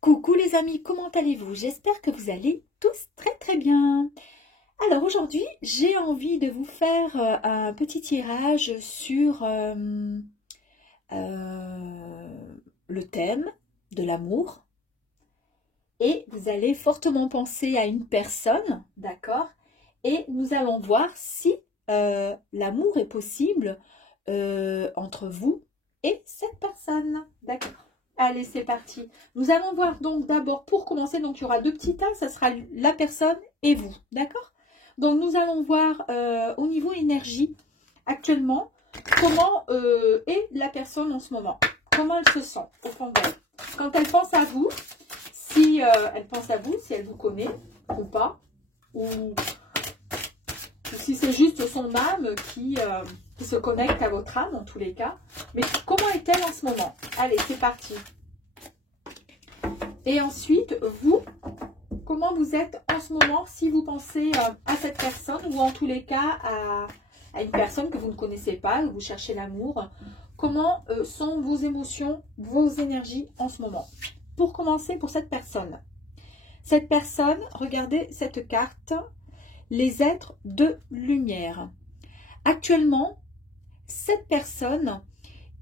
Coucou les amis, comment allez-vous? J'espère que vous allez tous très très bien. Alors aujourd'hui, j'ai envie de vous faire un petit tirage sur euh, le thème de l'amour. Et vous allez fortement penser à une personne, d'accord? Et nous allons voir si l'amour est possible entre vous et cette personne, d'accord? Allez, c'est parti. Nous allons voir donc d'abord, pour commencer, donc il y aura deux petits tas, ça sera la personne et vous, d'accord? Donc nous allons voir au niveau énergie, actuellement, comment est la personne en ce moment. Comment elle se sent au fond d'elle. Quand elle pense à vous, si elle pense à vous, si elle vous connaît ou pas, ou si c'est juste son âme qui se connecte à votre âme en tous les cas. Mais comment est-elle en ce moment? Allez, c'est parti. Et ensuite, vous, comment vous êtes en ce moment si vous pensez à cette personne ou en tous les cas à une personne que vous ne connaissez pas, que vous cherchez l'amour. Comment sont vos émotions, vos énergies en ce moment? Pour commencer, pour cette personne. Cette personne, regardez cette carte, les êtres de lumière. Actuellement, cette personne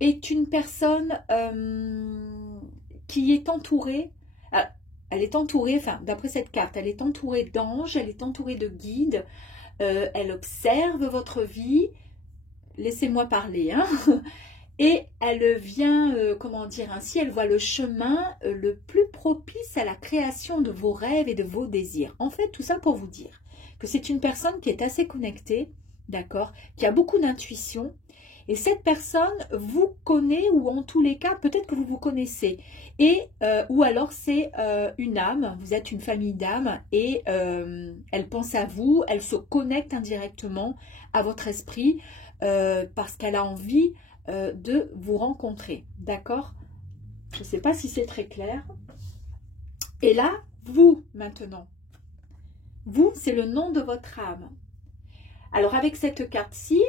est une personne qui est entourée, elle est entourée, enfin d'après cette carte, elle est entourée d'anges, elle est entourée de guides, elle observe votre vie, laissez-moi parler, hein. Et elle vient, comment dire ainsi, elle voit le chemin le plus propice à la création de vos rêves et de vos désirs. En fait, tout ça pour vous dire que c'est une personne qui est assez connectée, d'accord, qui a beaucoup d'intuition. Et cette personne vous connaît, ou en tous les cas, peut-être que vous vous connaissez. Et, ou alors c'est une âme, vous êtes une famille d'âmes, et elle pense à vous, elle se connecte indirectement à votre esprit, parce qu'elle a envie de vous rencontrer, d'accord? Je ne sais pas si c'est très clair. Et là, vous, maintenant, vous, c'est le nom de votre âme. Alors, avec cette carte-ci,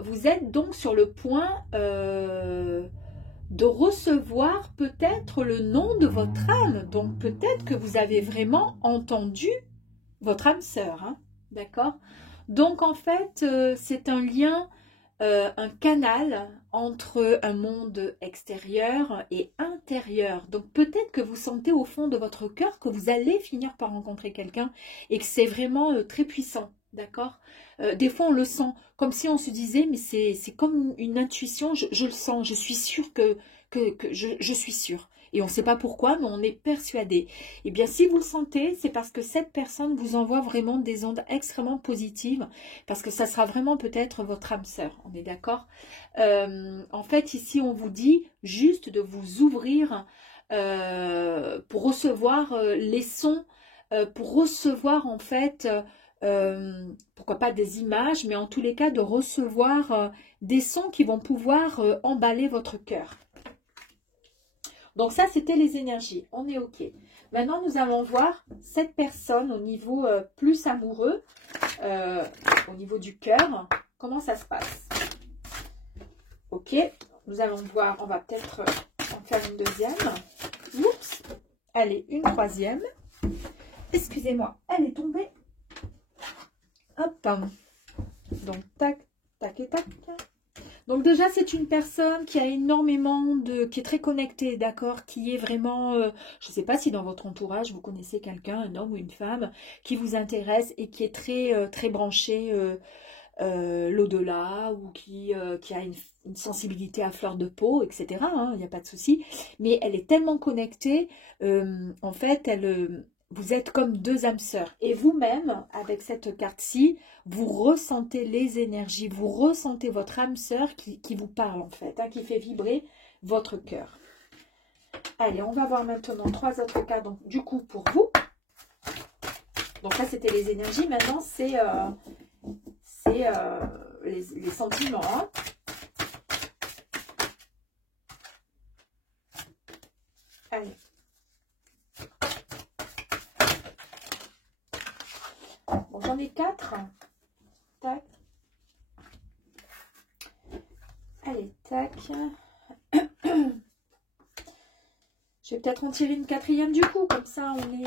vous êtes donc sur le point de recevoir peut-être le nom de votre âme. Donc, peut-être que vous avez vraiment entendu votre âme sœur, hein, d'accord? Donc, en fait, c'est un lien, un canal entre un monde extérieur et intérieur. Donc peut-être que vous sentez au fond de votre cœur que vous allez finir par rencontrer quelqu'un et que c'est vraiment très puissant, d'accord? Des fois on le sent, comme si on se disait, mais c'est comme une intuition, je le sens, je suis sûre que je suis sûre. Et on ne sait pas pourquoi, mais on est persuadé. Eh bien, si vous le sentez, c'est parce que cette personne vous envoie vraiment des ondes extrêmement positives, parce que ça sera vraiment peut-être votre âme sœur, on est d'accord? En fait, ici, on vous dit juste de vous ouvrir pour recevoir les sons, pour recevoir en fait, pourquoi pas des images, mais en tous les cas, de recevoir des sons qui vont pouvoir emballer votre cœur. Donc ça, c'était les énergies. On est OK. Maintenant, nous allons voir cette personne au niveau plus amoureux, au niveau du cœur. Comment ça se passe? OK. Nous allons voir. On va peut-être en faire une deuxième. Oups. Allez, une troisième. Excusez-moi, elle est tombée. Hop. Donc, tac, tac et tac. Donc déjà, c'est une personne qui a énormément qui est très connectée, d'accord, qui est vraiment, je ne sais pas si dans votre entourage, vous connaissez quelqu'un, un homme ou une femme, qui vous intéresse et qui est très branché l'au-delà, ou qui a une sensibilité à fleur de peau, etc. Il n'y a pas de souci. Mais elle est tellement connectée, en fait, vous êtes comme deux âmes sœurs. Et vous-même, avec cette carte-ci, vous ressentez les énergies, vous ressentez votre âme sœur qui vous parle, en fait, hein, qui fait vibrer votre cœur. Allez, on va voir maintenant trois autres cartes, donc du coup, pour vous. Donc là, c'était les énergies. Maintenant, c'est les sentiments. Hein. Allez. Bon, j'en ai 4. Tac. Allez, tac. Je vais peut-être en tirer une quatrième du coup, comme ça on est...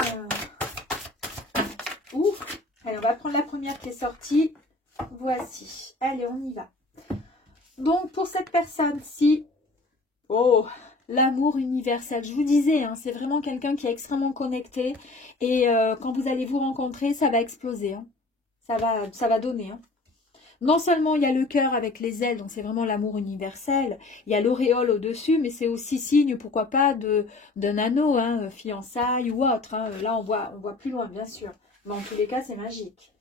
Ouf. Allez, on va prendre la première qui est sortie. Voici. Allez, on y va. Donc, pour cette personne-ci, oh, l'amour universel. Je vous disais, hein, c'est vraiment quelqu'un qui est extrêmement connecté. Et quand vous allez vous rencontrer, ça va exploser. Hein. Ça va donner. Hein. Non seulement il y a le cœur avec les ailes, donc c'est vraiment l'amour universel. Il y a l'auréole au-dessus, mais c'est aussi signe, pourquoi pas, d'un anneau, hein, fiançailles ou autre. Hein. Là, on voit plus loin, bien sûr. Mais en tous les cas, c'est magique.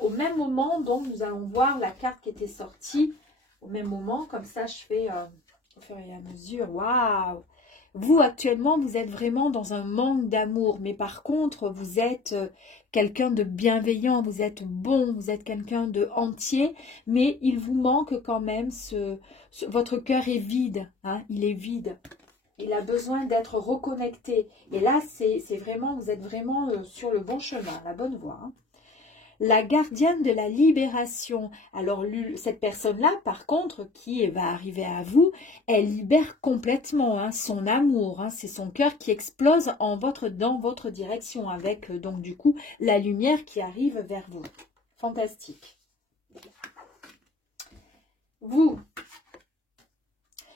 Au même moment, donc, nous allons voir la carte qui était sortie. Au même moment, comme ça, je fais au fur et à mesure. Waouh! Vous, actuellement, vous êtes vraiment dans un manque d'amour. Mais par contre, vous êtes quelqu'un de bienveillant, vous êtes bon, vous êtes quelqu'un de entier. Mais il vous manque quand même, votre cœur est vide. Hein, il est vide. Il a besoin d'être reconnecté. Et là, c'est vraiment, vous êtes vraiment sur le bon chemin, la bonne voie. Hein. La gardienne de la libération. Alors, cette personne-là, par contre, qui va arriver à vous, elle libère complètement hein, son amour. Hein, c'est son cœur qui explose dans votre direction avec, donc, du coup, la lumière qui arrive vers vous. Fantastique. Vous,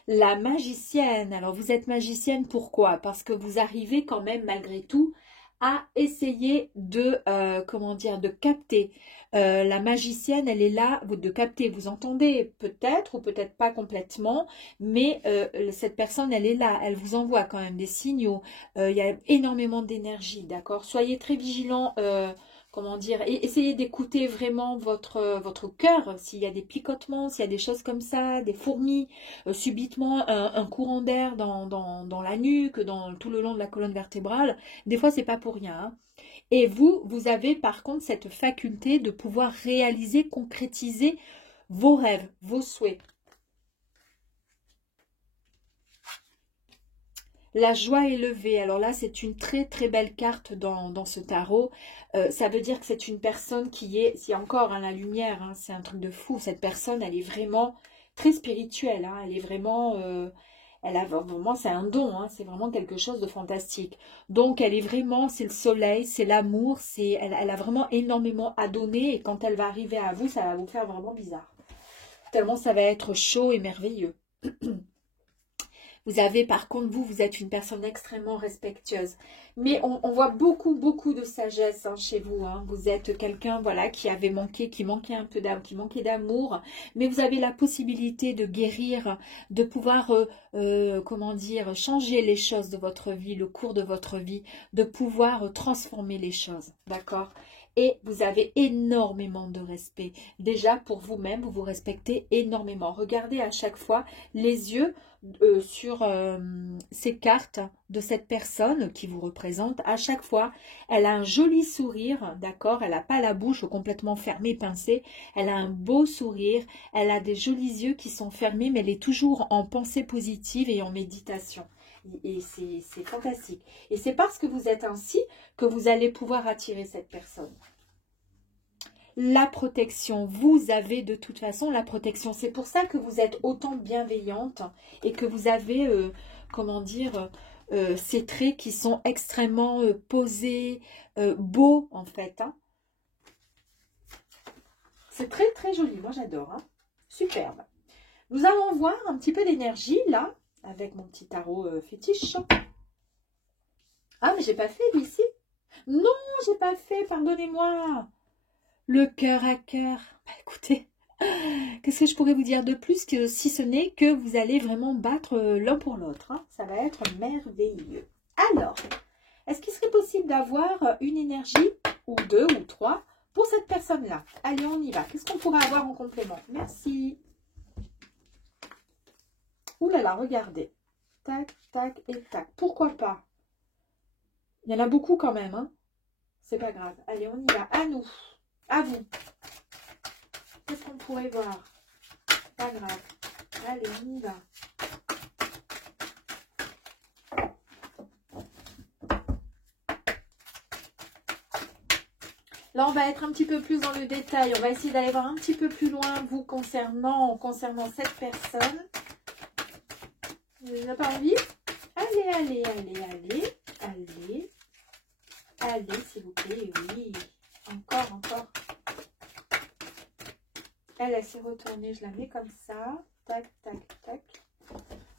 la magicienne. Alors, vous êtes magicienne, pourquoi? Parce que vous arrivez quand même, malgré tout, à essayer de, comment dire, de capter. La magicienne, elle est là, de capter, vous entendez peut-être ou peut-être pas complètement, mais cette personne, elle est là, elle vous envoie quand même des signaux. Il y a énormément d'énergie, d'accord? Soyez très vigilants, comment dire, et essayez d'écouter vraiment votre cœur, s'il y a des picotements, s'il y a des choses comme ça, des fourmis, subitement un courant d'air dans la nuque, tout le long de la colonne vertébrale. Des fois, c'est pas pour rien. Hein. Et vous avez par contre cette faculté de pouvoir réaliser, concrétiser vos rêves, vos souhaits. La joie élevée, alors là c'est une très très belle carte dans ce tarot, ça veut dire que c'est une personne qui est, c'est encore hein, la lumière, hein, c'est un truc de fou, cette personne elle est vraiment très spirituelle, hein, elle est vraiment, elle a vraiment, c'est un don, hein, c'est vraiment quelque chose de fantastique, donc elle est vraiment, c'est le soleil, c'est l'amour, elle a vraiment énormément à donner et quand elle va arriver à vous, ça va vous faire vraiment bizarre, tellement ça va être chaud et merveilleux. Vous avez, par contre, vous êtes une personne extrêmement respectueuse. Mais on voit beaucoup, beaucoup de sagesse hein, chez vous. Hein. Vous êtes quelqu'un, voilà, qui manquait un peu d'amour, qui manquait d'amour. Mais vous avez la possibilité de guérir, de pouvoir, comment dire, changer les choses de votre vie, le cours de votre vie, de pouvoir transformer les choses. D'accord ? Et vous avez énormément de respect. Déjà, pour vous-même, vous vous respectez énormément. Regardez à chaque fois les yeux sur ces cartes de cette personne qui vous représente. À chaque fois, elle a un joli sourire, d'accord? Elle n'a pas la bouche complètement fermée, pincée. Elle a un beau sourire. Elle a des jolis yeux qui sont fermés, mais elle est toujours en pensée positive et en méditation. Et c'est fantastique. Et c'est parce que vous êtes ainsi que vous allez pouvoir attirer cette personne. La protection, vous avez de toute façon la protection. C'est pour ça que vous êtes autant bienveillante et que vous avez, comment dire, ces traits qui sont extrêmement posés, beaux en fait. Hein. C'est très très joli, moi j'adore. Hein. Superbe. Nous allons voir un petit peu d'énergie là. Avec mon petit tarot fétiche. Ah, mais j'ai pas fait lui ici. Non, j'ai pas fait, pardonnez-moi. Le cœur à cœur. Bah, écoutez, qu'est-ce que je pourrais vous dire de plus que si ce n'est que vous allez vraiment battre l'un pour l'autre. Hein. Ça va être merveilleux. Alors, est-ce qu'il serait possible d'avoir une énergie, ou deux, ou trois, pour cette personne-là? Allez, on y va. Qu'est-ce qu'on pourrait avoir en complément? Merci. Ouh là là, regardez. Tac, tac et tac. Pourquoi pas? Il y en a beaucoup quand même. Hein. C'est pas grave. Allez, on y va. À nous. À vous. Qu'est-ce qu'on pourrait voir? Pas grave. Allez, on y va. Là, on va être un petit peu plus dans le détail. On va essayer d'aller voir un petit peu plus loin, vous, concernant cette personne. Vous n'avez pas envie? Allez, allez, allez, allez, allez, allez, s'il vous plaît, oui, encore, encore. Elle s'est retournée, je la mets comme ça, tac, tac, tac.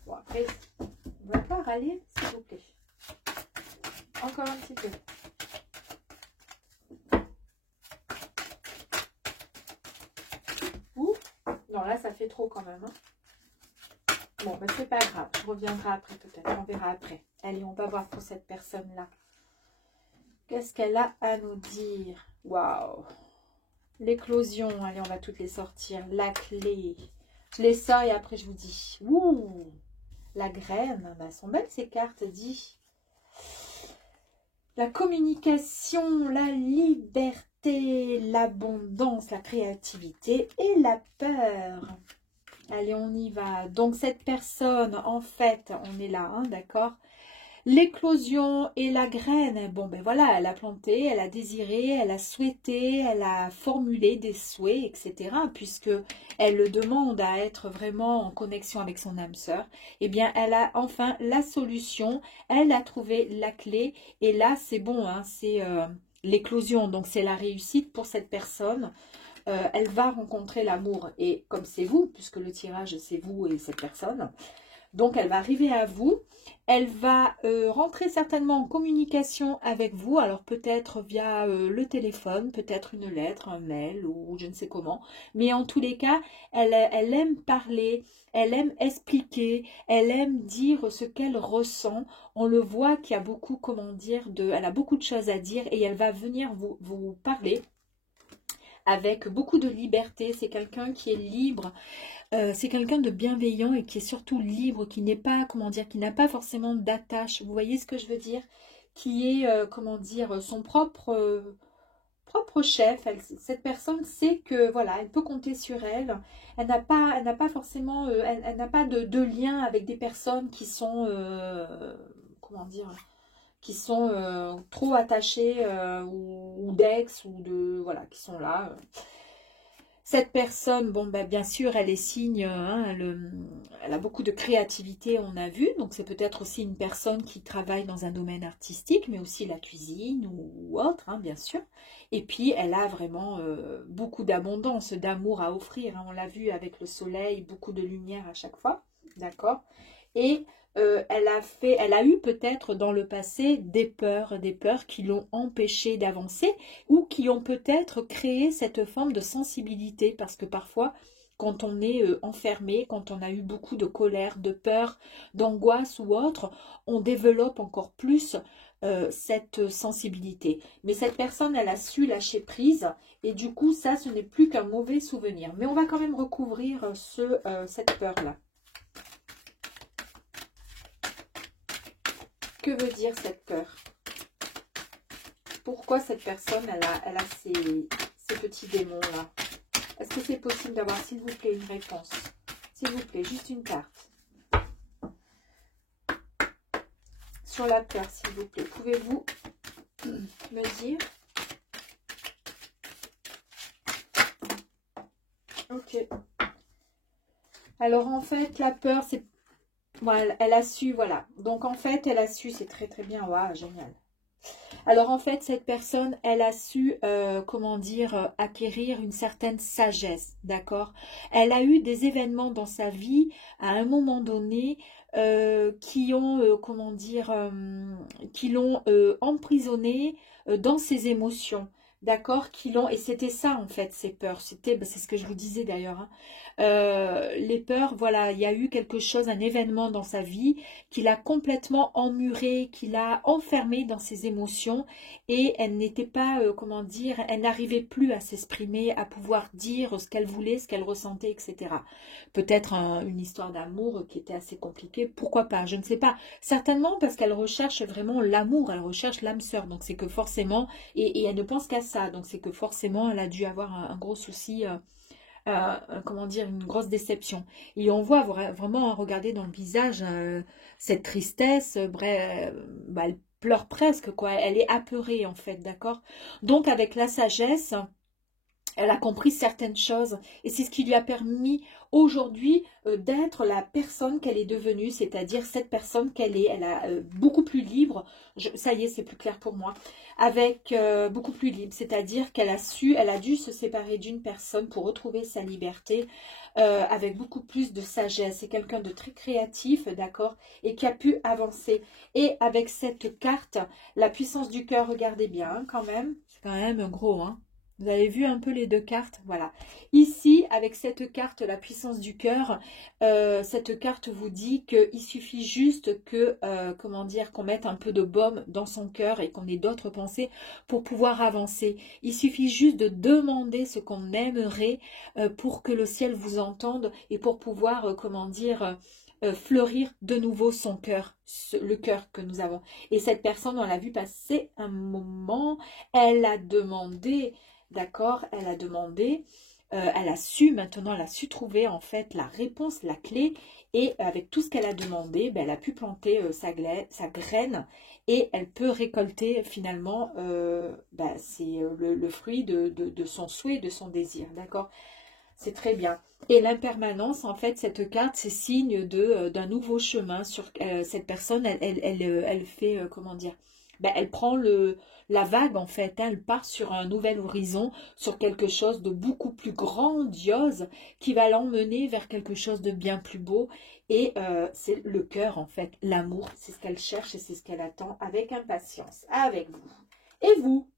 Bon, après, on va pas râler, s'il vous plaît. Encore un petit peu. Ouh, non, là, ça fait trop quand même, hein. Bon, ben c'est pas grave, je reviendrai après peut-être, on verra après. Allez, on va voir pour cette personne-là. Qu'est-ce qu'elle a à nous dire? Waouh! L'éclosion, allez, on va toutes les sortir. La clé, je les sors et après je vous dis. Ouh! La graine, ben, elles sont belles ces cartes, dit. La communication, la liberté, l'abondance, la créativité et la peur. Allez, on y va. Donc, cette personne, en fait, on est là, hein, d'accord? L'éclosion et la graine, bon, ben voilà, elle a planté, elle a désiré, elle a souhaité, elle a formulé des souhaits, etc. Puisque elle le demande à être vraiment en connexion avec son âme sœur. Eh bien, elle a enfin la solution, elle a trouvé la clé. Et là, c'est bon, hein, c'est l'éclosion, donc c'est la réussite pour cette personne. Elle va rencontrer l'amour et comme c'est vous, puisque le tirage c'est vous et cette personne, donc elle va arriver à vous, elle va rentrer certainement en communication avec vous, alors peut-être via le téléphone, peut-être une lettre, un mail ou je ne sais comment, mais en tous les cas, elle aime parler, elle aime expliquer, elle aime dire ce qu'elle ressent. On le voit qu'il y a beaucoup, comment dire, elle a beaucoup de choses à dire et elle va venir vous parler avec beaucoup de liberté. C'est quelqu'un qui est libre, c'est quelqu'un de bienveillant et qui est surtout libre, qui n'est pas, comment dire, qui n'a pas forcément d'attache. Vous voyez ce que je veux dire? Qui est, comment dire, son propre chef. Cette personne sait que, voilà, elle peut compter sur elle. Elle n'a pas forcément, elle n'a pas de lien avec des personnes qui sont, comment dire, qui sont trop attachés ou d'ex ou de voilà qui sont là. Cette personne, bon ben bien sûr, elle est signe, hein, elle a beaucoup de créativité, on a vu, donc c'est peut-être aussi une personne qui travaille dans un domaine artistique, mais aussi la cuisine ou autre, hein, bien sûr. Et puis elle a vraiment beaucoup d'abondance, d'amour à offrir, hein, on l'a vu avec le soleil, beaucoup de lumière à chaque fois, d'accord. Et elle a eu peut-être dans le passé des peurs qui l'ont empêché d'avancer ou qui ont peut-être créé cette forme de sensibilité parce que parfois, quand on est enfermé, quand on a eu beaucoup de colère, de peur, d'angoisse ou autre, on développe encore plus cette sensibilité. Mais cette personne, elle a su lâcher prise et du coup, ça, ce n'est plus qu'un mauvais souvenir. Mais on va quand même recouvrir cette peur-là. Que veut dire cette peur? Pourquoi cette personne, elle a ces petits démons-là? Est-ce que c'est possible d'avoir, s'il vous plaît, une réponse? S'il vous plaît, juste une carte. Sur la peur, s'il vous plaît. Pouvez-vous me dire? Ok. Alors, en fait, la peur, c'est... Voilà, elle a su, voilà. Donc, en fait, elle a su, c'est très, très bien. Waouh, génial. Alors, en fait, cette personne, elle a su, comment dire, acquérir une certaine sagesse, d'accord? Elle a eu des événements dans sa vie, à un moment donné, qui ont, comment dire, qui l'ont emprisonnée dans ses émotions, d'accord? Et c'était ça, en fait, ces peurs. C'est ce que je vous disais d'ailleurs, hein. Les peurs, voilà, il y a eu quelque chose, un événement dans sa vie qui l'a complètement emmurée, qui l'a enfermée dans ses émotions et elle n'était pas, comment dire, elle n'arrivait plus à s'exprimer, à pouvoir dire ce qu'elle voulait, ce qu'elle ressentait, etc. Peut-être une histoire d'amour qui était assez compliquée, pourquoi pas, je ne sais pas. Certainement parce qu'elle recherche vraiment l'amour, elle recherche l'âme sœur, donc c'est que forcément, et elle ne pense qu'à ça, donc c'est que forcément elle a dû avoir un gros souci, comment dire, une grosse déception. Et on voit vraiment regarder dans le visage cette tristesse, bref, elle pleure presque, quoi. Elle est apeurée, en fait, d'accord? Donc, avec la sagesse, elle a compris certaines choses et c'est ce qui lui a permis aujourd'hui d'être la personne qu'elle est devenue, c'est-à-dire cette personne qu'elle est. Elle a beaucoup plus libre, ça y est, c'est plus clair pour moi, avec beaucoup plus libre, c'est-à-dire qu'elle a dû se séparer d'une personne pour retrouver sa liberté avec beaucoup plus de sagesse. C'est quelqu'un de très créatif, d'accord, et qui a pu avancer. Et avec cette carte, la puissance du cœur, regardez bien hein, quand même, c'est quand même gros, hein. Vous avez vu un peu les deux cartes, voilà. Ici, avec cette carte, la puissance du cœur, cette carte vous dit qu'il suffit juste que, comment dire, qu'on mette un peu de baume dans son cœur et qu'on ait d'autres pensées pour pouvoir avancer. Il suffit juste de demander ce qu'on aimerait pour que le ciel vous entende et pour pouvoir, comment dire, fleurir de nouveau son cœur, le cœur que nous avons. Et cette personne, on l'a vu passer un moment, elle a demandé... D'accord, elle a demandé, elle a su, maintenant elle a su trouver en fait la réponse, la clé. Et avec tout ce qu'elle a demandé, ben, elle a pu planter sa graine et elle peut récolter finalement, ben, c'est le fruit de son souhait, de son désir. D'accord, c'est très bien. Et l'impermanence, en fait, cette carte, c'est signe d'un nouveau chemin sur cette personne. Elle fait, comment dire, ben, elle prend la vague, en fait. Hein, elle part sur un nouvel horizon, sur quelque chose de beaucoup plus grandiose qui va l'emmener vers quelque chose de bien plus beau. Et c'est le cœur, en fait, l'amour. C'est ce qu'elle cherche et c'est ce qu'elle attend avec impatience, avec vous. Et vous?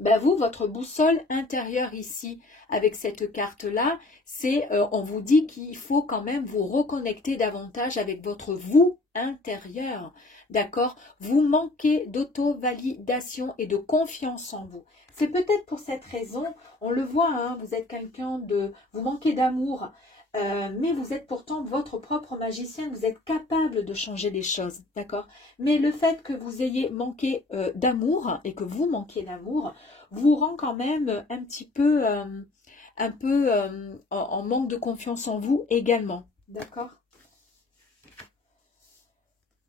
Ben vous, votre boussole intérieure ici, avec cette carte-là, c'est, on vous dit qu'il faut quand même vous reconnecter davantage avec votre vous intérieur, d'accord? Vous manquez d'auto-validation et de confiance en vous. C'est peut-être pour cette raison, on le voit, hein, vous êtes quelqu'un de... Vous manquez d'amour, mais vous êtes pourtant votre propre magicienne, vous êtes capable de changer les choses, d'accord? Mais le fait que vous ayez manqué d'amour et que vous manquiez d'amour vous rend quand même un petit peu, en manque de confiance en vous également, d'accord?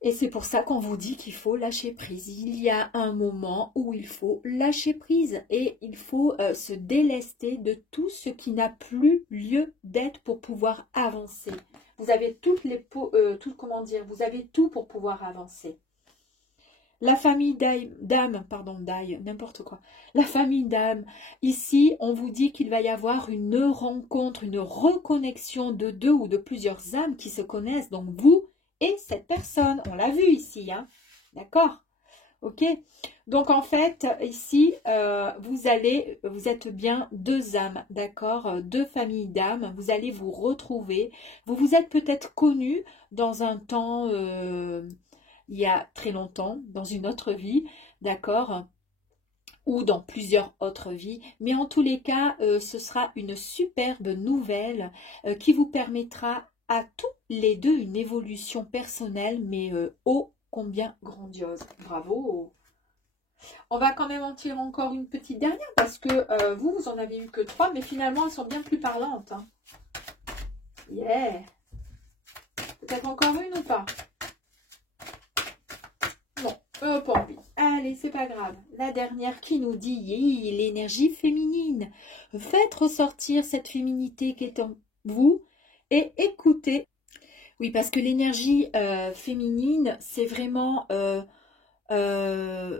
Et c'est pour ça qu'on vous dit qu'il faut lâcher prise. Il y a un moment où il faut lâcher prise et il faut se délester de tout ce qui n'a plus lieu d'être pour pouvoir avancer. Vous avez comment dire, vous avez tout pour pouvoir avancer. La famille d'âme, pardon, d'ail, n'importe quoi. La famille d'âme, ici, on vous dit qu'il va y avoir une rencontre, une reconnexion de deux ou de plusieurs âmes qui se connaissent. Donc, vous et cette personne, on l'a vu ici, hein, d'accord? Ok? Donc, en fait, ici, vous êtes bien deux âmes, d'accord? Deux familles d'âmes, vous allez vous retrouver. Vous vous êtes peut-être connus dans un temps... il y a très longtemps, dans une autre vie, d'accord, ou dans plusieurs autres vies, mais en tous les cas, ce sera une superbe nouvelle qui vous permettra à tous les deux une évolution personnelle, mais ô combien grandiose. Bravo! On va quand même en tirer encore une petite dernière, parce que vous en avez eu que 3, mais finalement, elles sont bien plus parlantes. Hein. Yeah! Peut-être encore une ou pas? Pas envie. Allez, c'est pas grave. La dernière qui nous dit l'énergie féminine. Faites ressortir cette féminité qui est en vous et écoutez. Oui, parce que l'énergie féminine, c'est vraiment...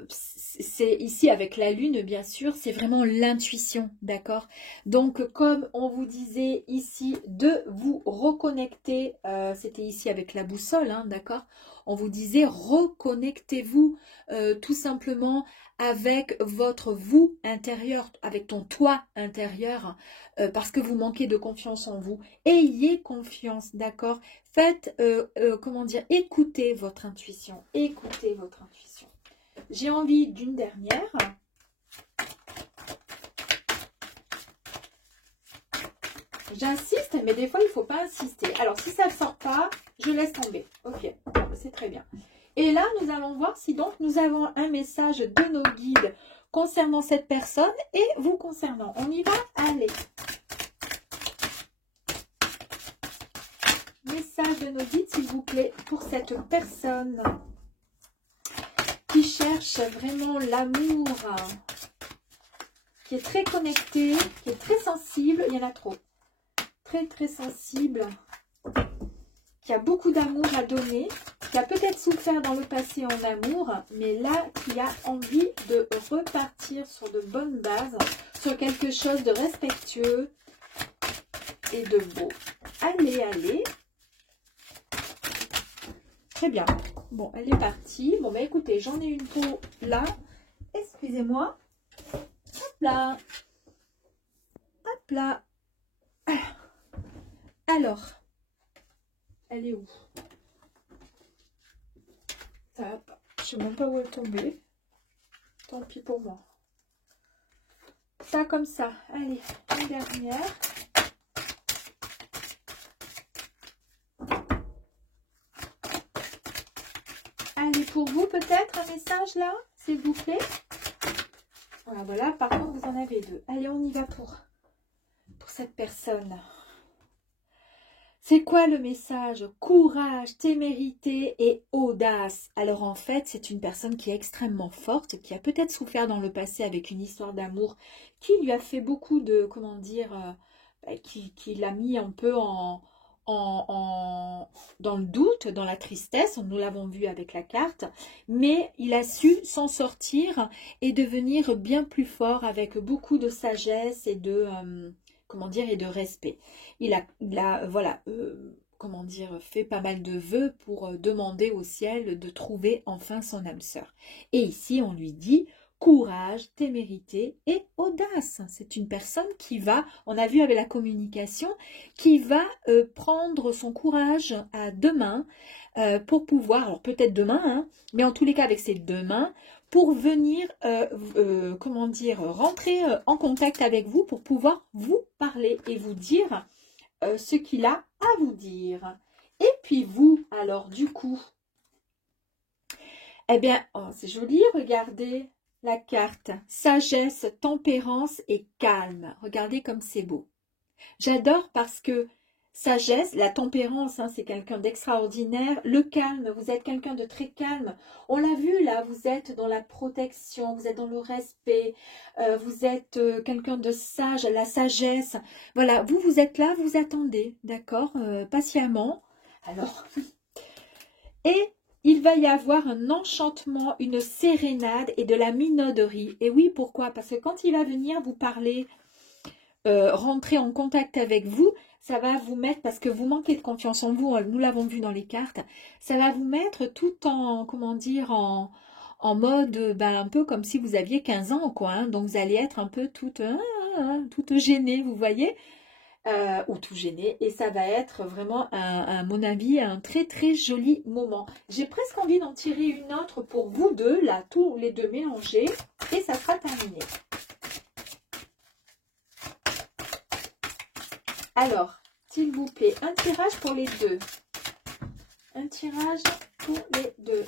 c'est ici avec la lune, bien sûr, c'est vraiment l'intuition, d'accord? Donc, comme on vous disait ici, de vous reconnecter, c'était ici avec la boussole, hein, d'accord? On vous disait, reconnectez-vous tout simplement avec votre vous intérieur, avec ton toi intérieur, parce que vous manquez de confiance en vous. Ayez confiance, d'accord? Faites, comment dire, écoutez votre intuition, écoutez votre intuition. J'ai envie d'une dernière. J'insiste, mais des fois, il ne faut pas insister. Alors, si ça ne sort pas, je laisse tomber. Ok, c'est très bien. Et là, nous allons voir si donc nous avons un message de nos guides concernant cette personne et vous concernant. On y va? Allez. Message de nos guides, s'il vous plaît, pour cette personne qui cherche vraiment l'amour, qui est très connectée, qui est très sensible. Il y en a trop. très très sensible, qui a beaucoup d'amour à donner, qui a peut-être souffert dans le passé en amour, mais là, qui a envie de repartir sur de bonnes bases, sur quelque chose de respectueux et de beau. Allez, allez. Très bien. Bon, elle est partie. Bon, bah écoutez, j'en ai une peau là. Excusez-moi. Hop là. Hop là. Alors, elle est où? Hop. Je ne sais même pas où elle est tombée. Tant pis pour moi. Ça comme ça. Allez, une dernière. Allez, pour vous peut-être un message là, s'il vous plaît. Voilà, voilà. Par contre, vous en avez deux. Allez, on y va pour cette personne. C'est quoi le message? Courage, témérité et audace. Alors en fait, c'est une personne qui est extrêmement forte, qui a peut-être souffert dans le passé avec une histoire d'amour qui lui a fait beaucoup de, comment dire, qui l'a mis un peu dans le doute, dans la tristesse. Nous l'avons vu avec la carte. Mais il a su s'en sortir et devenir bien plus fort avec beaucoup de sagesse et de... comment dire, et de respect. Il a voilà, comment dire, fait pas mal de vœux pour demander au ciel de trouver enfin son âme sœur. Et ici, on lui dit courage, témérité et audace. C'est une personne qui va, on a vu avec la communication, qui va prendre son courage à deux mains pour pouvoir, alors peut-être demain, hein, mais en tous les cas avec ses deux mains, pour venir, comment dire, rentrer en contact avec vous pour pouvoir vous parler et vous dire ce qu'il a à vous dire. Et puis vous, alors du coup, eh bien, oh, c'est joli, regardez la carte. Sagesse, tempérance et calme. Regardez comme c'est beau. J'adore parce que sagesse, la tempérance, hein, c'est quelqu'un d'extraordinaire. Le calme, vous êtes quelqu'un de très calme. On l'a vu là, vous êtes dans la protection, vous êtes dans le respect, vous êtes quelqu'un de sage, la sagesse. Voilà, vous êtes là, vous attendez, d'accord, patiemment. Alors, et il va y avoir un enchantement, une sérénade et de la minauderie. Et oui, pourquoi? Parce que quand il va venir vous parler, rentrer en contact avec vous, ça va vous mettre, parce que vous manquez de confiance en vous, nous l'avons vu dans les cartes, ça va vous mettre tout en, comment dire, en mode, ben, un peu comme si vous aviez 15 ans, quoi. Hein, donc vous allez être un peu toute gênée, vous voyez, ou tout gêné, et ça va être vraiment, à mon avis, un très très joli moment. J'ai presque envie d'en tirer une autre pour vous deux, là, tous les deux mélangés, et ça sera terminé. Alors, s'il vous plaît, un tirage pour les deux. Un tirage pour les deux.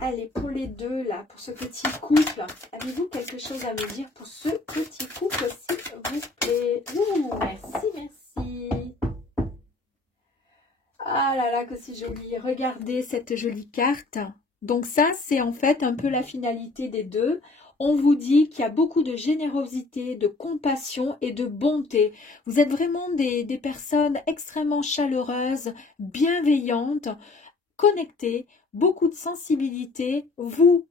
Allez, pour les deux, là, pour ce petit couple, avez-vous quelque chose à me dire pour ce petit couple, s'il vous plaît? Ouh, merci, merci. Ah là là, que c'est joli. Regardez cette jolie carte. Donc ça, c'est en fait un peu la finalité des deux. On vous dit qu'il y a beaucoup de générosité, de compassion et de bonté. Vous êtes vraiment des personnes extrêmement chaleureuses, bienveillantes, connectées, beaucoup de sensibilité. Vous,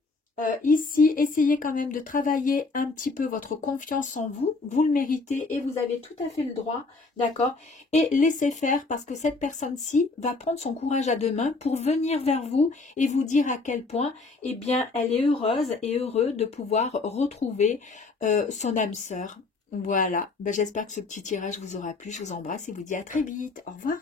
ici, essayez quand même de travailler un petit peu votre confiance en vous. Vous le méritez et vous avez tout à fait le droit, d'accord? Et laissez faire parce que cette personne-ci va prendre son courage à deux mains pour venir vers vous et vous dire à quel point, eh bien, elle est heureuse et heureux de pouvoir retrouver son âme sœur. Voilà, ben, j'espère que ce petit tirage vous aura plu. Je vous embrasse et vous dis à très vite. Au revoir.